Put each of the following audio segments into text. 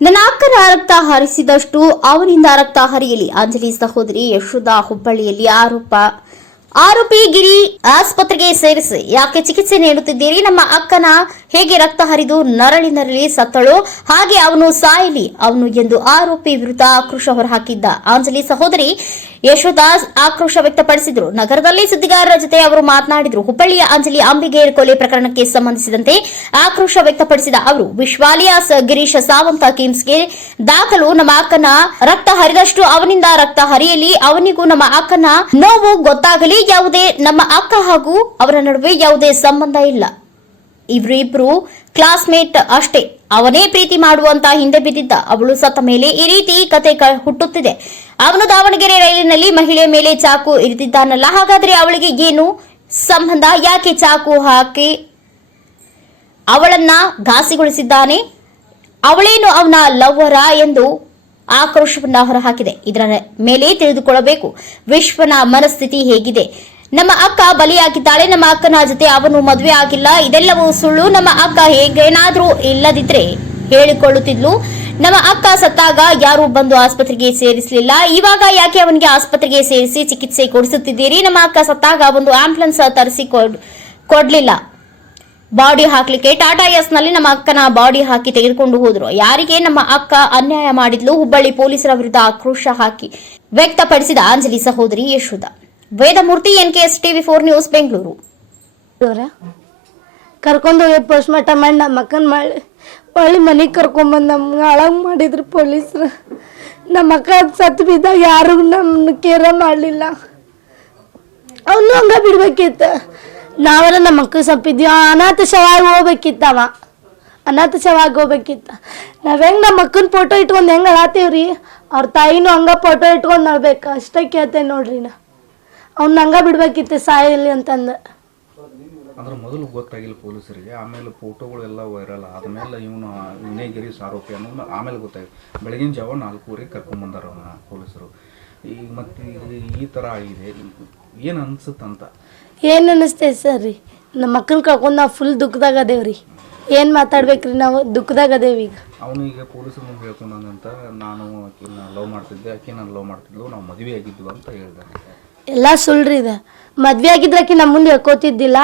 ನನ್ನ ರಕ್ತ ಹರಿಸಿದಷ್ಟು ಅವನಿಂದ ರಕ್ತ ಹರಿಯಲಿ. ಅಂಜಲಿ ಸಹೋದರಿ ಯಶೋಧ ಹುಬ್ಬಳ್ಳಿಯಲ್ಲಿ ಆರೋಪ ಆರೋಪಿ ಗಿರಿ ಆಸ್ಪತ್ರೆಗೆ ಸೇರಿಸಿ ಯಾಕೆ ಚಿಕಿತ್ಸೆ ನೀಡುತ್ತಿದ್ದೀರಿ? ನಮ್ಮ ಅಕ್ಕನ ಹೇಗೆ ರಕ್ತ ಹರಿದು ನರಳಿ ನರಳಿ ಸತ್ತಳು? ಹಾಗೆ ಅವನು ಸಾಯಲಿ ಅವನು ಎಂದು ಆರೋಪಿ ವಿರುದ್ಧ ಆಕ್ರೋಶ ಹೊರಹಾಕಿದ್ದ ಆಂಜಲಿ ಸಹೋದರಿ ಯಶೋದಾಸ್ ಆಕ್ರೋಶ ವ್ಯಕ್ತಪಡಿಸಿದರು. ನಗರದಲ್ಲಿ ಸುದ್ದಿಗಾರರ ಜೊತೆ ಅವರು ಮಾತನಾಡಿದರು. ಹುಬ್ಬಳ್ಳಿಯ ಅಂಜಲಿ ಅಂಬಿಗೇರ್ ಕೊಲೆ ಪ್ರಕರಣಕ್ಕೆ ಸಂಬಂಧಿಸಿದಂತೆ ಆಕ್ರೋಶ ವ್ಯಕ್ತಪಡಿಸಿದ ಅವರು, ವಿಶ್ವಾಲಿಯಾಸ್ ಗಿರೀಶ್ ಸಾವಂತ ಕಿಮ್ಸ್ಗೆ ದಾಖಲು ನಮ್ಮ ಅಕ್ಕನ ರಕ್ತ ಹರಿದಷ್ಟು ಅವನಿಂದ ರಕ್ತ ಹರಿಯಲಿ, ಅವನಿಗೂ ನಮ್ಮ ಅಕ್ಕನ ನೋವು ಗೊತ್ತಾಗಲಿ ಯಾವುದೇ ನಮ್ಮ ಅಕ್ಕ ಹಾಗೂ ಅವರ ನಡುವೆ ಯಾವುದೇ ಸಂಬಂಧ ಇಲ್ಲ. ಇವರಿಬ್ರು ಕ್ಲಾಸ್ಮೇಟ್ ಅಷ್ಟೇ. ಅವನೇ ಪ್ರೀತಿ ಮಾಡುವಂತ ಹಿಂದೆ ಬಿದ್ದಿದ್ದ. ಅವಳು ಸತ್ತ ಮೇಲೆ ಈ ರೀತಿ ಕತೆ ಹುಟ್ಟುತ್ತಿದೆ. ಅವನು ದಾವಣಗೆರೆ ರೈಲಿನಲ್ಲಿ ಮಹಿಳೆಯ ಮೇಲೆ ಚಾಕು ಇರಿದಿದ್ದಾನಲ್ಲ, ಹಾಗಾದ್ರೆ ಅವಳಿಗೆ ಏನು ಸಂಬಂಧ? ಯಾಕೆ ಚಾಕು ಹಾಕಿ ಅವಳನ್ನ ಘಾಸಿಗೊಳಿಸಿದ್ದಾನೆ? ಅವಳೇನು ಅವನ ಲವ್ವರ ಎಂದು ಆಕ್ರೋಶವನ್ನ ಹೊರಹಾಕಿದೆ ಇದರ ಮೇಲೆ ತಿಳಿದುಕೊಳ್ಳಬೇಕು. ವಿಶ್ವನ ಮನಸ್ಥಿತಿ ಹೇಗಿದೆ. ನಮ್ಮ ಅಕ್ಕ ಬಲಿಯಾಗಿದ್ದಾಳೆ. ನಮ್ಮ ಅಕ್ಕನ ಜೊತೆ ಅವನು ಮದುವೆ ಆಗಿಲ್ಲ. ಇದೆಲ್ಲವೂ ಸುಳ್ಳು. ನಮ್ಮ ಅಕ್ಕ ಹೇಗೇನಾದ್ರೂ ಇಲ್ಲದಿದ್ರೆ ಹೇಳಿಕೊಳ್ಳುತ್ತಿದ್ಲು. ನಮ್ಮ ಅಕ್ಕ ಸತ್ತಾಗ ಯಾರು ಬಂದು ಆಸ್ಪತ್ರೆಗೆ ಸೇರಿಸಲಿಲ್ಲ. ಇವಾಗ ಯಾಕೆ ಅವನಿಗೆ ಆಸ್ಪತ್ರೆಗೆ ಸೇರಿಸಿ ಚಿಕಿತ್ಸೆ ಕೊಡಿಸುತ್ತಿದ್ದೀರಿ? ನಮ್ಮ ಅಕ್ಕ ಸತ್ತಾಗ ಒಂದು ಆಂಬ್ಯುಲೆನ್ಸ್ ತರಿಸಿ ಕೊಡ್- ಕೊಡ್ಲಿಲ್ಲ. ಬಾಡಿ ಹಾಕ್ಲಿಕ್ಕೆ ಟಾಟಾ ಎಸ್ನಲ್ಲಿ ನಮ್ಮ ಅಕ್ಕನ ಬಾಡಿ ಹಾಕಿ ತೆಗೆದುಕೊಂಡು ಹೋದ್ರು. ಯಾರಿಗೆ ನಮ್ಮ ಅಕ್ಕ ಅನ್ಯಾಯ ಮಾಡಿದ್ಲು? ಹುಬ್ಬಳ್ಳಿ ಪೊಲೀಸರ ವಿರುದ್ಧ ಆಕ್ರೋಶ ಹಾಕಿ ವ್ಯಕ್ತಪಡಿಸಿದ ಅಂಜಲಿ ಸಹೋದರಿ Yashoda. Vedamurthy N K S TV four news, Bengaluru. ಕರ್ಕೊಂಡು ಹೋಗಿ ಪೋಸ್ಟ್ ಮಾರ್ಟಮ್ ಮಾಡಿ ನಮ್ಮ ಅಕ್ಕನ ಮಾಡಿ ಹೊಳ್ಳಿ ಮನೆಗೆ ಕರ್ಕೊಂಬಂದು ನಮ್ಗೆ ಹಾಳಾಗಿ ಮಾಡಿದ್ರು ಪೊಲೀಸರು. ನಮ್ಮ ಅಕ್ಕ ಸತ್ತು ಬಿದ್ದಾಗ ಯಾರಿಗೂ ನಮ್ಮ ಕೇರ ಮಾಡಲಿಲ್ಲ. ಅವನು ಹಂಗ ಬಿಡ್ಬೇಕಿತ್ತು. ನಾವರ ನಮ್ಮ ಅಕ್ಕ ಸಪ್ಪಿದ್ವಿ ಅನಾಥ ಶವಾಗಿ ಹೋಗ್ಬೇಕಿತ್ತವ. ಅನಾಥ ಶವಾಗಿ ಹೋಗ್ಬೇಕಿತ್ತ. ನಾವು ಹೆಂಗೆ ನಮ್ಮ ಅಕ್ಕನ ಫೋಟೋ ಇಟ್ಕೊಂಡು ಹೆಂಗೆ ಅಳಾತೀವ್ರಿ ಅವ್ರ ತಾಯಿನೂ ಹಂಗೆ ಫೋಟೋ ಇಟ್ಕೊಂಡು ಅಳ್ಬೇಕು ಅಷ್ಟೇ ಕೇಳ್ತೇನೆ ನೋಡ್ರಿ ನಾ. ಅವ್ನ ಹಂಗ ಬಿಡ್ಬೇಕಿತ್ತು ಸಾಯಲಿ ಅಂತಂದು. ಅಂದ್ರೆ ಮೊದಲು ಗೊತ್ತಾಗಿಲ್ಲ ಪೊಲೀಸರಿಗೆ. ಆಮೇಲೆ ಫೋಟೋಗಳೆಲ್ಲ ವೈರಲ್ ಆದಮೇಲೆ ಇವನು ವಿನಯಗಿರಿ ಆರೋಪಿ ಅನ್ನೋದು ಆಮೇಲೆ ಗೊತ್ತಾಯ್ತು. ಬೆಳಗಿನ ಜಾವ ನಾಲ್ಕೂವರೆಗೆ ಕರ್ಕೊಂಬಂದಾರ ಅವನ ಪೊಲೀಸರು. ಈಗ ಮತ್ತೆ ಈ ಥರ ಆಗಿದೆ. ಏನು ಅನ್ಸುತ್ತಂತ? ಏನು ಅನ್ನಿಸ್ತೈತೆ ಸರ್ ರೀ ನಮ್ಮ ಮಕ್ಕಳನ್ನ ಕಳ್ಕೊಂಡು ನಾವು ಫುಲ್ ದುಃಖದಾಗ ಅದೇವ್ರಿ. ಏನು ಮಾತಾಡ್ಬೇಕ್ರಿ ನಾವು? ದುಃಖದಾಗ ಅದೇವಿ ಈಗ. ಅವನಿಗೆ ಪೊಲೀಸರು ಮುಂದೆ ಹೇಳ್ಕೊಂಡಂತ ನಾನು ಆಕಿನ ಲವ್ ಮಾಡ್ತಿದ್ದೆ ಆಕೆ ನಾನು ಲವ್ ಮಾಡ್ತಿದ್ಲು ನಾವು ಮದುವೆ ಆಗಿದ್ವು ಅಂತ ಹೇಳ್ದೆ. ಎಲ್ಲ ಸುಳ್ರಿ ಇದೆ. ಮದ್ವೆ ಆಗಿದ್ರೆ ಆಕಿ ನಮ್ಮ ಮುಂದೆ ಹೇಳ್ಕೋತಿದ್ದಿಲ್ಲ.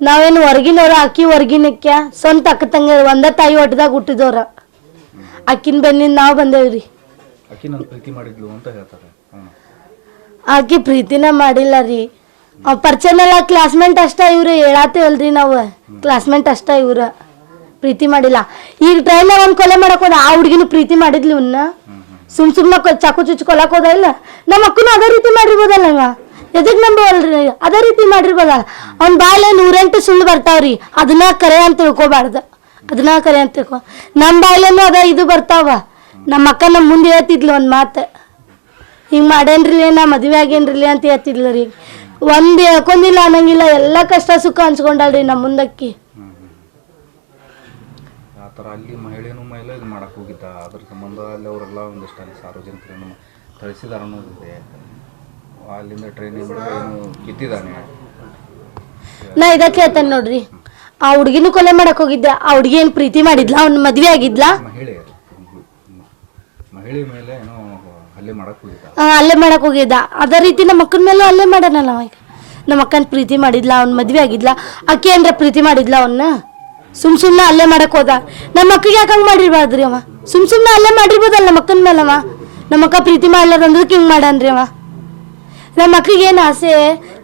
ನಾವೇನು ಹೊರಗಿನವ್ರ ಅಕ್ಕಿ ಹೊರಗಿನಕ್ಕೆ ಸ್ವಂತ ಅಕ್ಕ ತಂಗ ಒಂದೇ ತಾಯಿ ಹೊಟ್ಟದಾಗ ಹುಟ್ಟಿದವ್ರ. ಅಕ್ಕಿನ ಬೆನ್ನಿಂದ ನಾವು ಬಂದೇವ್ರಿ. ಆಕೆ ನನ್ನ ಪ್ರೀತಿ ಮಾಡಿದ್ಲು ಅಂತ ಹೇಳ್ತಾರೆ. ಆಕಿ ಪ್ರೀತಿನ ಮಾಡಿಲ್ಲ ರೀ. ಅವ್ ಪರಿಚಯನೆಲ್ಲ ಕ್ಲಾಸ್ಮೇಟ್ ಅಷ್ಟ ಇವ್ರು ಹೇಳತ್ತೇವಲ್ರಿ ನಾವು. ಕ್ಲಾಸ್ಮೇಟ್ ಅಷ್ಟ ಇವ್ರ. ಪ್ರೀತಿ ಮಾಡಿಲ್ಲ. ಈಗ ಟ್ರೈನಾಗ ಒಂದ್ ಕೊಲೆ ಮಾಡಕ್ ಹೋದ, ಆ ಹುಡುಗಿನ ಪ್ರೀತಿ ಮಾಡಿದ್ಲಿ ಇವನ್ನ ಸುಮ್ ಸುಮ್ನ ಕೊ- ಚಾಕು ಚುಚ್ಚು ಕೊಲಕ್ ಹೋದ, ಇಲ್ಲ. ನಮ್ಮ ಅಕ್ಕನು ಅದೇ ರೀತಿ ಮಾಡಿರ್ಬೋದಲ್ಲ ಎದಕ್ ನಂಬವಲ್ರಿ? ಅದೇ ರೀತಿ ಮಾಡಿರ್ಬೋದ? ಅವ್ನ ಬಾಯಲ್ಲಿ ನೂರೆಂಟು ಸುಳ್ಳು ಬರ್ತಾವ್ರಿ. ಅದನ್ನ ಕರೆ ಅಂತ ತಿಳ್ಕೊಬಾರ್ದು. ಅದನ್ನ ಕರೆ ಅಂತ ತಿಳ್ಕೊ ನಮ್ಮ ಬಾಯಲ್ಲೇನು ಅದ ಇದು ಬರ್ತಾವ. ನಮ್ಮ ಅಕ್ಕ ನಮ್ಮ ಮುಂದೆ ಹೇಳ್ತಿದ್ಲು ಒಂದು ಮಾತು. ಹಿಂಗೆ ಮಾಡೇನ್ರಿ ನಾ ಮದುವೆ ಆಗೇನ್ರಿ ಅಂತ ಹೇಳ್ತಿದ್ಲು ರೀ. ಒಂದು ಹೇಳ್ಕೊಂಡಿಲ್ಲ ಅನ್ನಂಗಿಲ್ಲ ಎಲ್ಲ ಕಷ್ಟ ಸುಖ ಹಂಚ್ಕೊಂಡಲ್ರಿ ನಮ್ಮ ಮುಂದಕ್ಕಿ. ಆ ಥರ ಅಲ್ಲಿ ಮಹಿಳೆನೂ ಮಹಿಳೆ ಇದು ಮಾಡಕ್ಕೆ ಹೋಗಿದ್ದ. ಅದ್ರ ಸಂಬಂಧ ಅಲ್ಲಿ ಅವರೆಲ್ಲ ಒಂದಿಷ್ಟು ಅಲ್ಲಿ ಸಾರ್ವಜನಿಕರನ್ನು ಕಳಿಸಿದಾರ ಅನ್ನೋದಿದೆ. ಅಲ್ಲಿಂದ ಟ್ರೈನಿಂದ ಏನು ಕಿತ್ತಿದ್ದಾನೆ. ನಾ ಇದಕ್ಕೆ ಹೇಳ್ತೇನೆ ನೋಡ್ರಿ ಆ ಹುಡುಗಿನೂ ಕೊಲೆ ಮಾಡಕ್ ಹೋಗಿದ್ದೆ. ಆ ಹುಡುಗಿ ಏನು ಪ್ರೀತಿ ಮಾಡಿದ್ಲ? ಅವ್ನ ಮದ್ವೆ ಆಗಿದ್ಲಾ? ಮಹಿಳೆ. ಮಹಿಳೆ ಮೇಲೆ ಏನೋ ಮಾಡಕ್ಕೆ ಹೋಗಿದ್ದ. ಅಲ್ಲೇ ಮಾಡಕ್ ಹೋಗಿದ್ದ. ಅದೇ ರೀತಿ ನಮ್ಮ ಅಕ್ಕನ ಮೇಲೂ ಅಲ್ಲೇ ಅವ ಈಗ. ನಮ್ಮ ಅಕ್ಕನ ಪ್ರೀತಿ ಮಾಡಿದ್ಲ, ಅವ್ನ ಮದ್ವೆ ಆಗಿದ್ಲ, ಅಕ್ಕಿ ಏನ್ರ ಪ್ರೀತಿ ಮಾಡಿದ್ಲ ಅವನ್ನ ಸುಮ್ ಸುಮ್ನೆ ಅಲ್ಲೇ ಮಾಡಕ್ ಹೋದ. ನಮ್ಮ ಅಕ್ಕಿಗೆ ಯಾಕೆ ಹಂಗೆ ಮಾಡಿರ್ಬಾರ್ದ್ರಿ ಅವ? ಸುಮ್ ಸುಮ್ನೆ ಅಲ್ಲೇ ಮಾಡಿರ್ಬೋದಲ್ಲ ನಮ್ಮ ಅಕ್ಕನ ಮೇಲೆ ಅವ? ನಮ್ಮ ಅಕ್ಕ ಪ್ರೀತಿ ಮಾಡ್ಲಾರ್ದಂದ್ರಕ್ಕೆ ಹಿಂಗೆ ಮಾಡನ್ರಿ ಅವ? ನಮ್ಮ ಅಕ್ಕಿಗೆ ಏನು ಆಸೆ?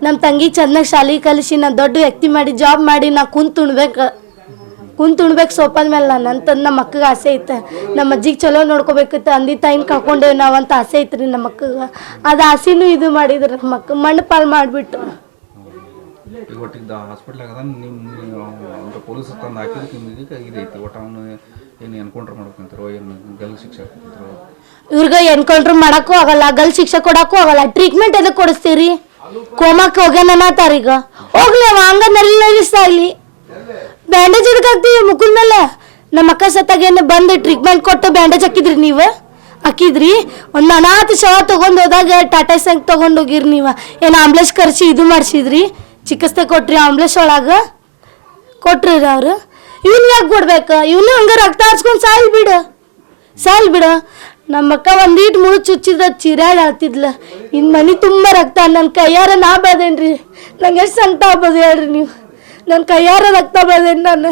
ನಮ್ಮ ತಂಗಿ ಚೆನ್ನಾಗಿ ಶಾಲೆ ಕಲಿಸಿ ನಾ ದೊಡ್ಡ ವ್ಯಕ್ತಿ ಮಾಡಿ ಜಾಬ್ ಮಾಡಿ ನಾ ಕುಂತು ಉಣ್ಬೇಕು ಕುಂತು ಉಣ್ಬೇಕು ಸೋಪಾದ ಮೇಲೆ ನಾನು ಅಂತಂದು ನಮ್ಮ ಮಕ್ಕಗೆ ಆಸೆ ಐತೆ ನಮ್ಮ ಅಜ್ಜಿಗೆ ಚಲೋ ನೋಡ್ಕೋಬೇಕಿತ್ತು ಅಂದಿ ತಾಯಿನ ಕರ್ಕೊಂಡೇವೆ ನಾವು ಅಂತ ಆಸೆ ಐತ್ರಿ ನಮ್ಮ ಮಕ್ಕಗೆ ಅದು ಆಸೆನೂ ಇದು ಮಾಡಿದ್ರು ನಮ್ಮ ಮಕ್ಕ ಮಣ್ಣು ಪಾಲ್ ಮಾಡಿಬಿಟ್ಟು. ಈಗ ಒಟ್ಟಿಗೆ ಹಾಸ್ಪಿಟ್ಲಾಗ ಅದ ನಿಮ್ಮ ಅಂದ್ರೆ ಪೊಲೀಸರು ತಂದು ಹಾಕಿದಕ್ಕೆ ನಿಮಗೆ ಇದೈತಿ ಒಟ್ಟು ಅವನು ಏನು ಎನ್ಕೌಂಟ್ರ್ ಮಾಡ್ಕೊಂತಾರೋ ಏನು ಗಲ್ ಶಿಕ್ಷೆ ಹಾಕ್ತಿದ್ರು ಇವ್ರಿಗೆ ಎನ್ಕೌಂಟ್ರ್ ಮಾಡಕ್ಕೂ ಆಗಲ್ಲ ಗಲ್ ಶಿಕ್ಷೆ ಕೊಡಕ್ಕೂ ಆಗಲ್ಲ ಟ್ರೀಟ್ಮೆಂಟ್ ಎದಕ್ಕೆ ಕೊಡಿಸ್ತೀರಿ? ಕೋಮಕ್ಕೆ ಹೋಗ್ಯಾನ ಈಗ ಹೋಗ್ಲಿ ಅವ ಹಂಗ ನೆಲ್ಲಿ ಇಲ್ಲಿ. ಬ್ಯಾಂಡೇಜ್ ಎದಕ್ಕೆ ಮುಕುಲ್ ಮೇಲೆ ನಮ್ಮ ಅಕ್ಕ ಸತ್ತಾಗೇನು ಬಂದು ಟ್ರೀಟ್ಮೆಂಟ್ ಕೊಟ್ಟು ಬ್ಯಾಂಡೇಜ್ ಹಾಕಿದ್ರಿ ನೀವು? ಹಾಕಿದ್ರಿ? ಒಂದು ಅನಾಥ ಶವ ತೊಗೊಂಡು ಹೋದಾಗ ಟಾಟಾ ಸಂಗ್ ತೊಗೊಂಡು ಹೋಗಿರಿ ನೀವು. ಏನು ಆಂಬ್ಲೆನ್ಸ್ ಕರ್ಸಿ ಇದು ಮಾಡಿಸಿದ್ರಿ? ಚಿಕಿತ್ಸೆ ಕೊಟ್ರಿ ಆಂಬ್ಲೆನ್ಸ್ ಒಳಗೆ? ಕೊಟ್ರಿ ಅವರು. ಇವ್ನ ಯಾಕೆ ಕೊಡ್ಬೇಕು? ಇವನು ಹಂಗ ರಕ್ತ ಹಚ್ಕೊಂಡು ಸಾಯಿ ಬಿಡು. ಸಾಲ್ ಬಿಡು. ನಮ್ಮ ಅಕ್ಕ ಒಂದೀಟ್ ಮುಳು ಚುಚ್ಚಿದ ಚಿರಾಡ್ ಆಳ್ತಿದ್ಲ ಇನ್ ಮನಿ ತುಂಬ ರಕ್ತ. ನನ್ನ ಕೈಯಾರ ನಾ ಬೇದೇನ್ರಿ ನಂಗೆ ಎಷ್ಟು ಸಂತ ಆಗ್ಬೋದು ಹೇಳ್ರಿ ನೀವು. ನನ್ನ ಕೈಯಾರ ರಕ್ತ ಬೆಳ್ದೇನಿ ನಾನು.